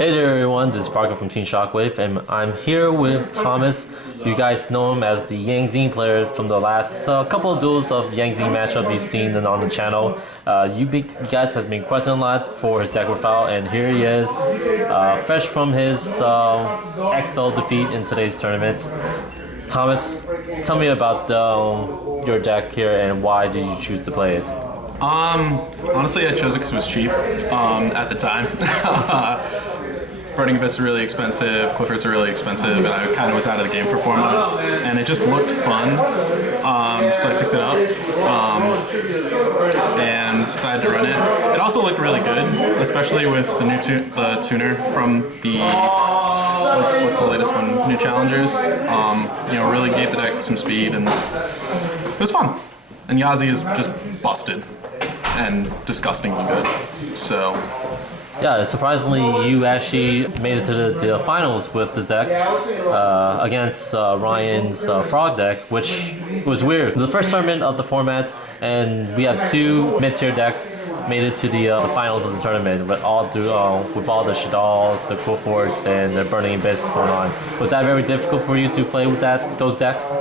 Hey there everyone, this is Parker from TeamShockWaves, and I'm here with Thomas. You guys know him as the Zing player from the last couple of duels of Zing matchup you've seen on the channel. You guys have been questioning a lot for his deck profile, and here he is, fresh from his XO defeat in today's tournament. Thomas, tell me about your deck here and why did you choose to play it? Honestly, I chose it because it was cheap at the time. Burning Abyss are really expensive, Clifford's are really expensive, and I kind of was out of the game for 4 months, and it just looked fun, so I picked it up and decided to run it. It also looked really good, especially with the new tuner from the what's the latest one? New Challengers. You know, really gave the deck some speed, and it was fun. And Yazi is just busted and disgustingly good. So. Yeah, surprisingly, you actually made it to the finals with this deck against Ryan's Frog deck, which was weird. The first tournament of the format, and we have 2 mid-tier decks made it to the finals of the tournament with all the Shaddolls, the Cliffords, and the Burning Abyss going on. Was that very difficult for you to play with those decks?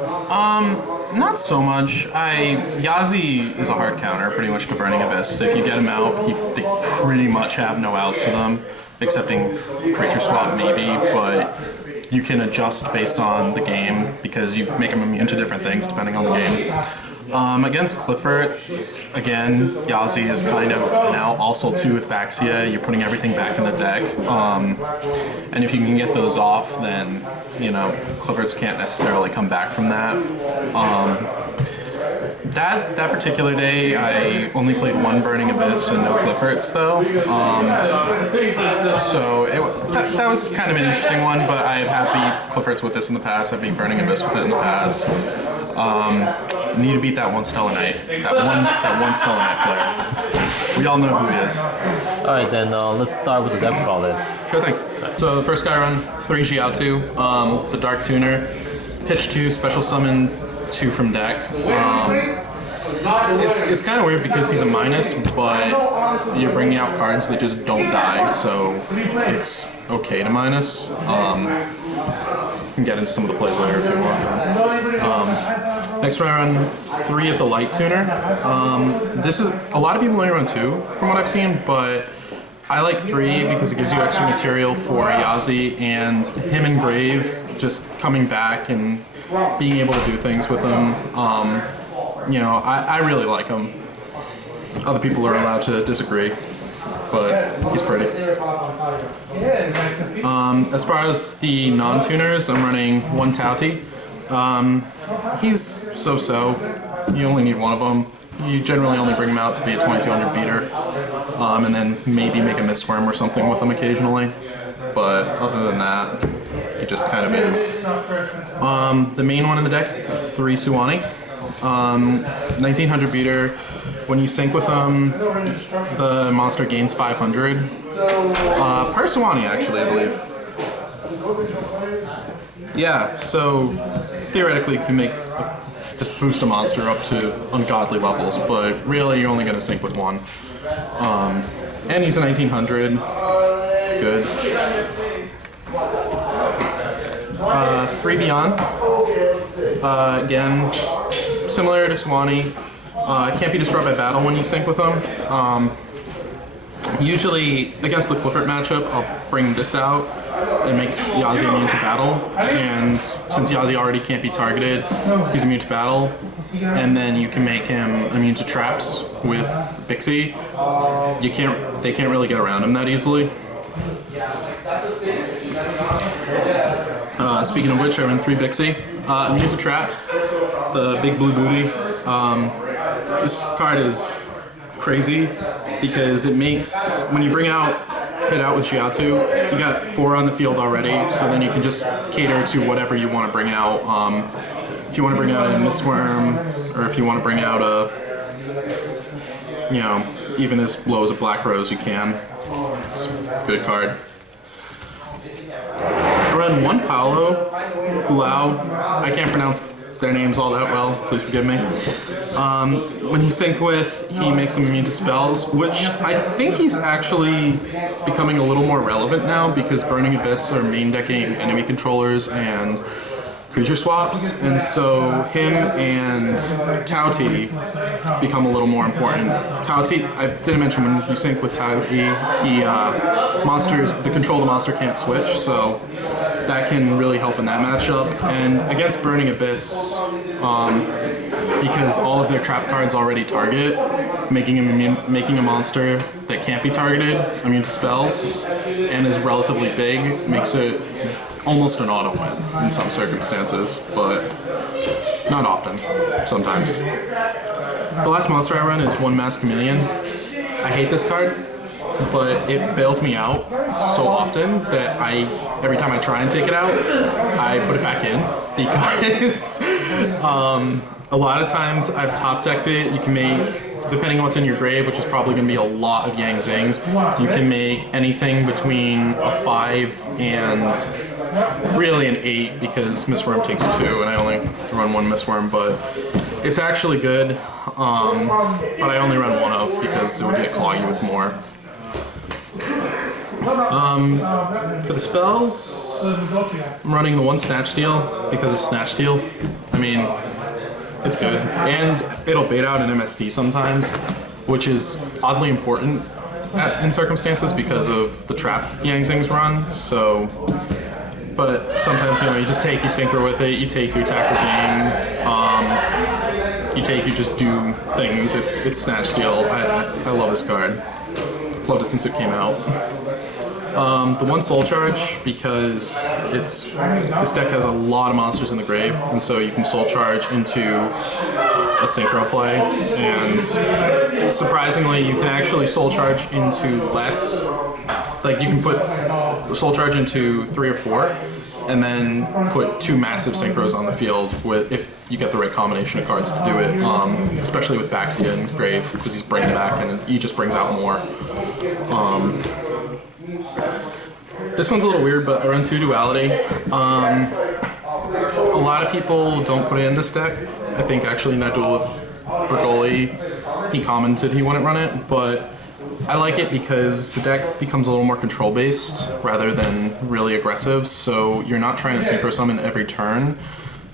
Not so much. Yazi is a hard counter pretty much to Burning Abyss. If you get him out, they pretty much have no outs to them, excepting Creature Swap maybe, but you can adjust based on the game because you make him immune to different things depending on the game. Against Clifford, again, Yazi is kind of an out. Also, too, with Baxia, you're putting everything back in the deck. And if you can get those off, then, you know, Cliffords can't necessarily come back from that. That particular day, I only played 1 Burning Abyss and no Cliffords, though. So that was kind of an interesting one, but I've had beat Cliffords with this in the past. I've beat Burning Abyss with it in the past. Need to beat that one Stella Knight. That one Stella Knight player. We all know who he is. Alright, then let's start with the deck profile then. Sure thing. So the first guy I run 3 Xiaotu, the Dark Tuner, pitch 2, special summon 2 from deck. It's kind of weird because he's a minus, but you're bringing out cards that just don't die, so it's okay to minus. You can get into some of the plays later if you want. Next round, I run 3 of the Light Tuner. This is a lot of people only run 2 from what I've seen, but I like 3 because it gives you extra material for Yazi, and him and Grave just coming back and being able to do things with him. You know, I really like him. Other people are allowed to disagree, but he's pretty. As far as the non-tuners, I'm running 1 Tauti. He's so-so. You only need 1 of them. You generally only bring him out to be a 2200 beater, and then maybe make a Mistworm or something with him occasionally. But other than that, he just kind of is. The main one in the deck, 3 Suwani. 1900 beater. When you sync with them, the monster gains 500. Per Suwani, actually, I believe. Yeah, so theoretically you can just boost a monster up to ungodly levels, but really you're only going to sync with 1. And he's a 1900. Good. 3 Beyond. Again, similar to Suwani. Can't be destroyed by battle when you sync with them. Usually, against the Clifford matchup, I'll bring this out and make Yazi immune to battle. And since Yazi already can't be targeted, he's immune to battle. And then you can make him immune to traps with Bixie. They can't really get around him that easily. Speaking of which, I run 3 Bixie. Immune to traps, the big blue booty. This card is crazy because it makes, when you bring it out with Xiaotu, you got 4 on the field already, so then you can just cater to whatever you want to bring out. If you want to bring out a Mistworm, or if you want to bring out a, you know, even as low as a Black Rose, you can. It's a good card. I run 1 Paolo, Pulau. I can't pronounce their names all that well, please forgive me. When he's sync with, he makes them immune to spells, which I think he's actually becoming a little more relevant now because Burning Abyss are main decking enemy controllers and creature swaps, and so him and Tauti become a little more important. Tauti, I didn't mention when you sync with Tauti, the control of the monster can't switch, so that can really help in that matchup. And against Burning Abyss, because all of their trap cards already target, making a monster that can't be targeted immune to spells and is relatively big makes it almost an auto win in some circumstances, but not often, sometimes. The last monster I run is One Masked Chameleon. I hate this card, but it bails me out so often that every time I try and take it out, I put it back in because a lot of times I've top decked it. You can make, depending on what's in your grave, which is probably going to be a lot of Yang Zings, you can make anything between a 5 and really an 8 because Mistworm takes 2 and I only run 1 Mistworm, but it's actually good, but I only run 1 of because it would get cloggy with more. For the spells, I'm running the 1 Snatch Steal because it's Snatch Steal. I mean, it's good, and it'll bait out an MST sometimes, which is oddly important in circumstances because of the trap Yang Zings run, so... But sometimes, you just take, you synchro with it, you take, you attack for game, you take, you just do things. It's Snatch Steal. I love this card. Loved it since it came out. The 1 Soul Charge, because this deck has a lot of monsters in the grave, and so you can Soul Charge into a synchro play, and surprisingly, you can actually Soul Charge into less. Like, you can put Soul Charge into 3 or 4, and then put 2 massive synchros on the field if you get the right combination of cards to do it, especially with Baxia and Grave, because he's bringing back and he just brings out more. This one's a little weird, but I run 2 Duality. A lot of people don't put it in this deck. I think actually in that duel with Bergoli, he commented he wouldn't run it, but I like it because the deck becomes a little more control-based rather than really aggressive, so you're not trying to synchro summon every turn.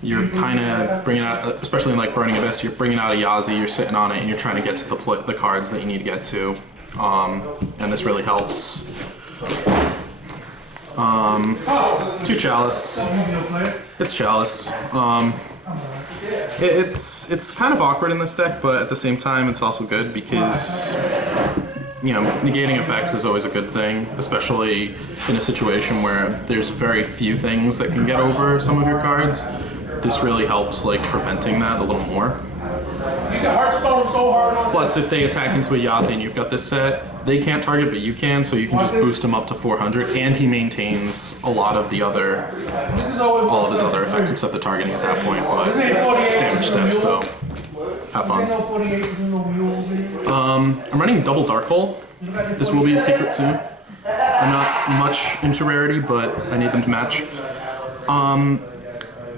You're kind of bringing out, especially in like Burning Abyss, you're bringing out a Yazi, you're sitting on it, and you're trying to get to the cards that you need to get to, and this really helps. 2 Chalice. It's Chalice. It's kind of awkward in this deck, but at the same time, it's also good because negating effects is always a good thing, especially in a situation where there's very few things that can get over some of your cards. This really helps like preventing that a little more. Plus, if they attack into a Yazi and you've got this set, they can't target, but you can, so you can just boost him up to 400, and he maintains a lot of all of his other effects except the targeting at that point, but it's damage steps, so have fun. I'm running double Dark Hole. This will be a secret soon. I'm not much into rarity, but I need them to match.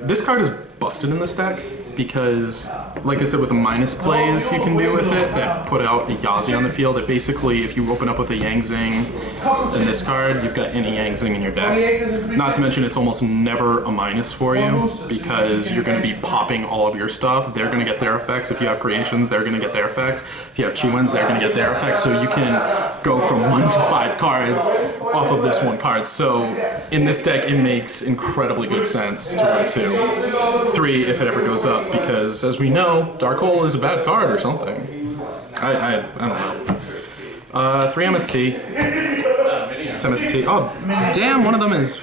This card is busted in this deck because, like I said, with the minus plays you can do with it that put out a Yazi on the field, that basically if you open up with a Yang Zing and this card, you've got any Yang Zing in your deck. Not to mention it's almost never a minus for you because you're going to be popping all of your stuff. They're going to get their effects. If you have creations, they're going to get their effects. If you have Chi-Wens, they're going to get their effects. So you can go from 1 to 5 cards off of this 1 card. So in this deck, it makes incredibly good sense to run 2. 3 if it ever goes up, because as we know, Dark Hole is a bad card or something. I don't know. 3 MST. It's MST. Oh, damn! One of them is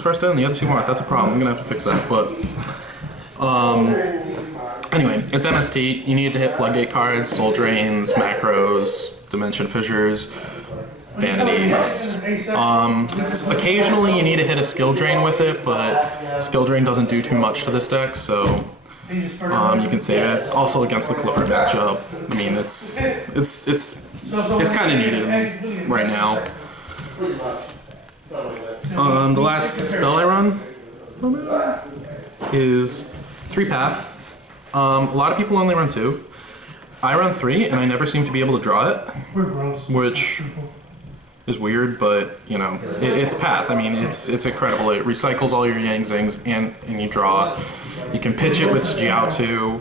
first in, and the other 2 aren't. That's a problem. I'm gonna have to fix that. But anyway, it's MST. You need to hit Floodgate cards, Soul Drains, Macros, Dimension Fissures, Vanities. Occasionally you need to hit a Skill Drain with it, but Skill Drain doesn't do too much to this deck, so you can save it. Also against the Clifford matchup, I mean it's kind of needed right now. The last spell I run is 3 path. A lot of people only run 2. I run 3, and I never seem to be able to draw it, which is weird, but you know, it's path. I mean, it's incredible. It recycles all your Yang Zings, and you draw. You can pitch it with Jiao.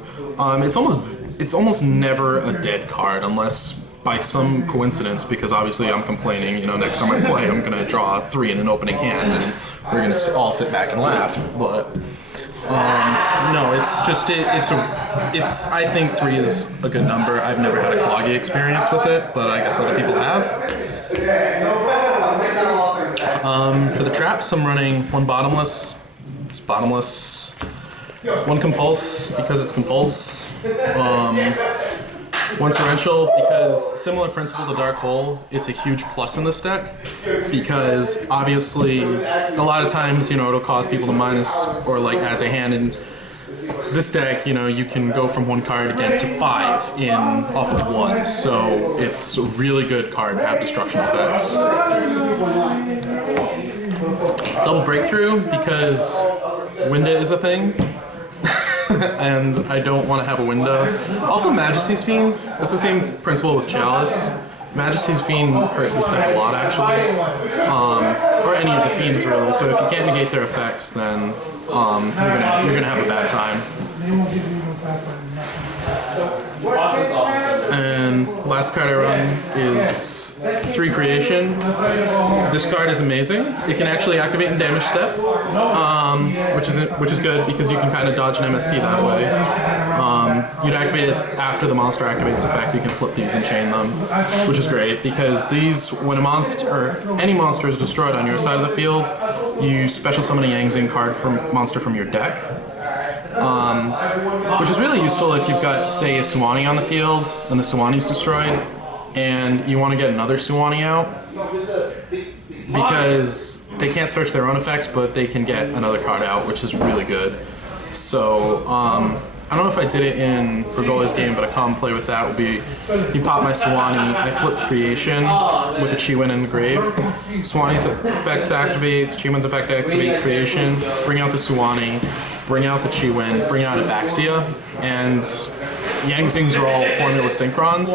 It's almost never a dead card unless by some coincidence, because obviously I'm complaining. You know, next time I play, I'm gonna draw 3 in an opening hand, and we're gonna all sit back and laugh. But no, it's just I think 3 is a good number. I've never had a cloggy experience with it, but I guess other people have. For the traps, I'm running 1 bottomless. It's bottomless. 1 compulse because it's compulse. 1 torrential because, similar principle to Dark Hole, it's a huge plus in this deck because obviously a lot of times, you know, it'll cause people to minus or like add to hand, and this deck, you know, you can go from 1 card again to 5 in off of 1, so it's a really good card to have destruction effects. Double breakthrough because Winda is a thing. And I don't want to have a window. Also, Majesty's Fiend. It's the same principle with Chalice. Majesty's Fiend hurts this deck a lot, actually. Or any of the Fiends, really. So if you can't negate their effects, then you're gonna have a bad time. And last card I run is 3 Creation. This card is amazing. It can actually activate in damage step, which is good because you can kind of dodge an MST that way. You'd activate it after the monster activates effect. You can flip these and chain them, which is great because these, when a monster or any monster is destroyed on your side of the field, you special summon a Yang Zing card from monster from your deck. Which is really useful if you've got, say, a Suwani on the field and the Suwani's destroyed, and you want to get another Suwani out because they can't search their own effects, but they can get another card out, which is really good. So I don't know if I did it in Bergolia's game, but a common play with that would be you pop my Suwani, I flip Creation with the Chiwin in the grave. Suwani's effect activates, Chiwin's effect activates Creation, bring out the Suwani, bring out the Chiwin, bring out Abaxia, and Yang Zings are all formula synchrons,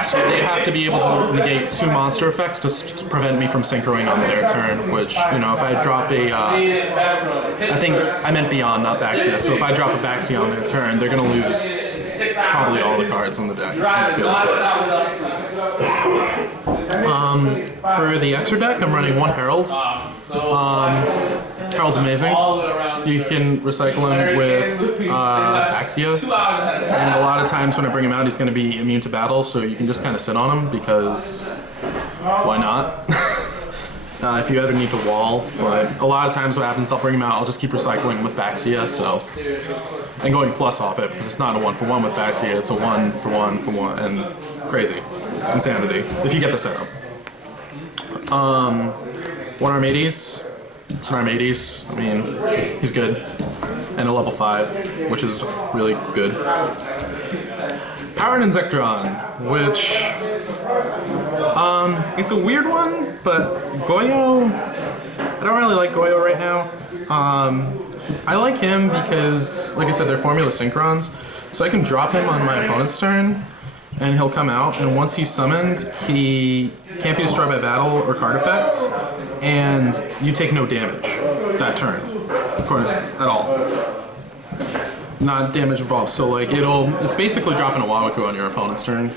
so they have to be able to negate 2 monster effects to prevent me from synchroing on their turn, which, you know, if I drop a, I think I meant Beyond, not Baxia, so if I drop a Baxia on their turn, they're going to lose probably all the cards on the deck, on the field. For the extra deck, I'm running 1 Herald. Herald's amazing. You can recycle him with Baxia, and a lot of times when I bring him out, he's going to be immune to battle, so you can just kind of sit on him because why not? If you ever need to wall, but a lot of times what happens, I'll bring him out, I'll just keep recycling with Baxia, so, and going plus off it because it's not a 1-for-1 with Baxia, it's a 1-for-1 and crazy, insanity if you get the setup. 1 Armades. It's an Armades. I mean, he's good. And a level 5, which is really good. Powered Insectron, which it's a weird one, but Goyo, I don't really like Goyo right now. I like him because, like I said, they're formula synchrons, so I can drop him on my opponent's turn, and he'll come out, and once he's summoned, he can't be destroyed by battle or card effects, and you take no damage that turn at all. Not damage involved, so like it's basically dropping a Wawaku on your opponent's turn,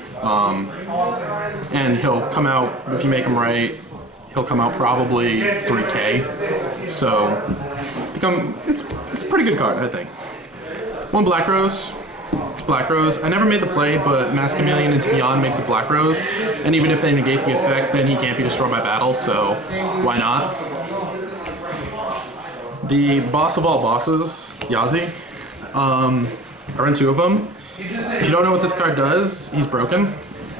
and he'll come out, if you make him right, he'll come out probably 3k, so it's a pretty good card, I think. 1 Black Rose. It's Black Rose. I never made the play, but Mask Chameleon into Beyond makes it Black Rose, and even if they negate the effect, then he can't be destroyed by battle, so why not? The boss of all bosses, Yazi. I run 2 of them. If you don't know what this card does, he's broken.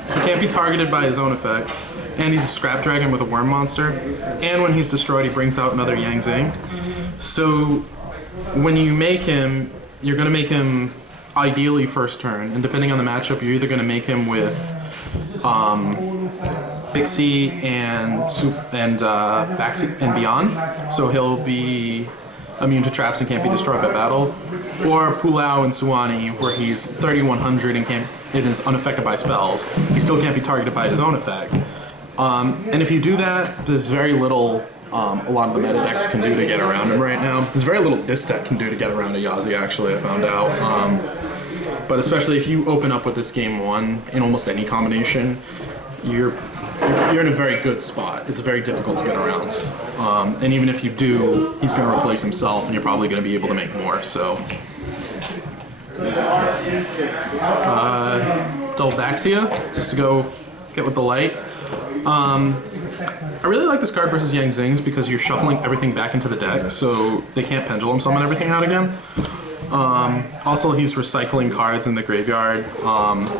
He can't be targeted by his own effect, and he's a Scrap Dragon with a Worm monster, and when he's destroyed, he brings out another Yang Zing. So when you make him, you're going to make him ideally first turn, and depending on the matchup, you're either going to make him with Bixie and Baxi and Beyond. So he'll be immune to traps and can't be destroyed by battle, or Pulao and Suwani, where he's 3100 and is unaffected by spells. He still can't be targeted by his own effect. And if you do that, there's very little a lot of the meta decks can do to get around him right now. There's very little this deck can do to get around a Yazi, actually, I found out. But especially if you open up with this game 1 in almost any combination, you're in a very good spot. It's very difficult to get around. And even if you do, he's going to replace himself, and you're probably going to be able to make more, so. Delvaxia, just to go get with the light. I really like this card versus Yang Zings because you're shuffling everything back into the deck, so they can't pendulum summon everything out again. Also, he's recycling cards in the graveyard,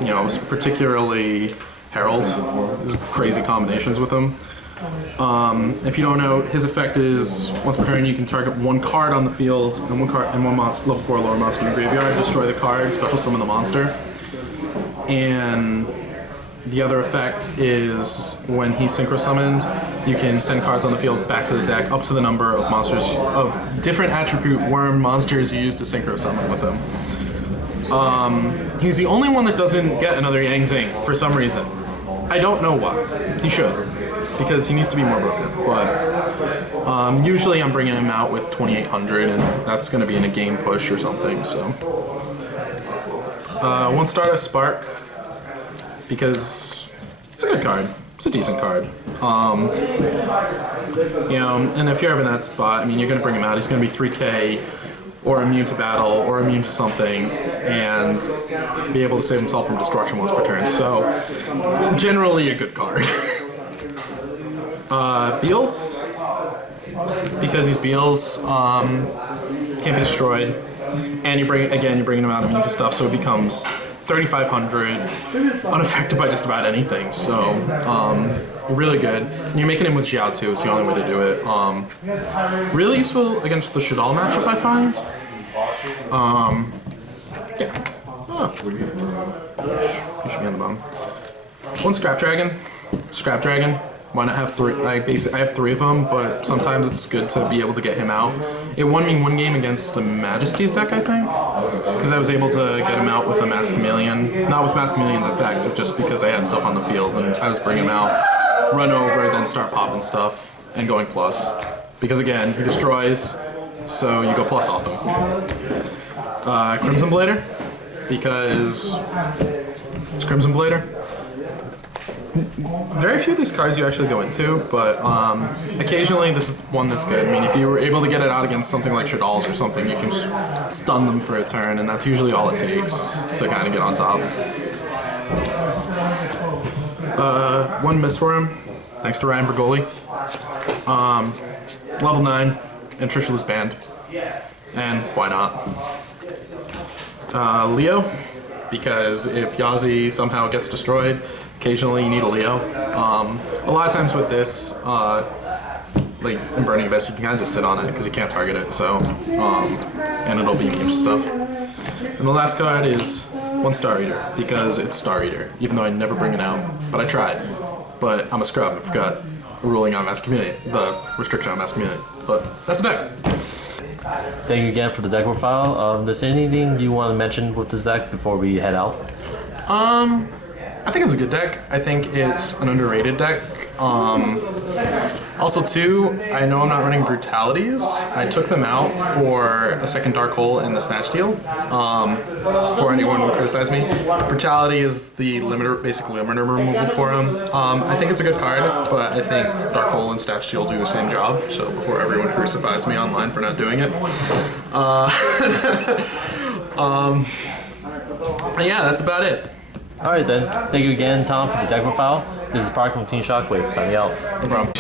you know, particularly Herald. There's crazy combinations with him. If you don't know, his effect is once per turn you can target one card on the field and one monster, level 4 lower monster in your graveyard, destroy the card, special summon the monster. And the other effect is when he's synchro summoned, you can send cards on the field back to the deck up to the number of monsters of different attribute worm monsters you use to synchro summon with him. He's the only one that doesn't get another Yang Zing for some reason. I don't know why. He should, because he needs to be more broken. But usually I'm bringing him out with 2800, and that's going to be in a game push or something. So 1 Stardust Spark, because it's a good card. It's a decent card. You know, and if you're ever in that spot, I mean, you're going to bring him out. He's going to be 3k, or immune to battle, or immune to something, and be able to save himself from destruction once per turn. So, generally a good card. Beals, because he's Beals, can't be destroyed, and you're bringing him out immune to stuff, so it becomes 3,500, unaffected by just about anything. So, really good. And you're making him with Xiao too. It's the only way to do it. Really useful against the Shadal matchup, I find. Yeah. Oh. He should be on the bottom. 1 Scrap Dragon. Scrap Dragon. Why not have 3? I have 3 of them, but sometimes it's good to be able to get him out. It won me 1 game against a Majesty's deck, I think, because I was able to get him out with a Mask Chameleon. Not with Mask Chameleon's effect, but just because I had stuff on the field and I was bringing him out, run over, then start popping stuff and going plus. Because again, he destroys, so you go plus off him. Crimson Blader, because it's Crimson Blader. Very few of these cards you actually go into, but occasionally this is one that's good. I mean, if you were able to get it out against something like Shadal's or something, you can just stun them for a turn, and that's usually all it takes to kind of get on top. 1 Mistworm, thanks to Ryan Bergoli. Level 9, and Trishula's banned. And why not? Leo, because if Yazi somehow gets destroyed, occasionally you need a Leo. A lot of times with this, like in Burning Abyss, you can kind of just sit on it because you can't target it, so, and it'll be immune to stuff. And the last card is 1 Star Eater, because it's Star Eater, even though I never bring it out, but I tried. But I'm a scrub, I forgot the ruling on Mass Community, the restriction on Mass Community, but that's the deck. Thank you again for the deck profile. Is there anything you want to mention with this deck before we head out? I think it's a good deck. I think it's an underrated deck. Also too, I know I'm not running Brutalities. I took them out for a second Dark Hole and the Snatch Deal. Before anyone would criticize me. Brutality is the limiter, basically limiter removal for him. I think it's a good card, but I think Dark Hole and Snatch Deal do the same job, so before everyone crucifies me online for not doing it. Yeah, that's about it. Alright then, thank you again, Tom, for the deck profile. This is Park from TeamShockWaves, signing out. No problem.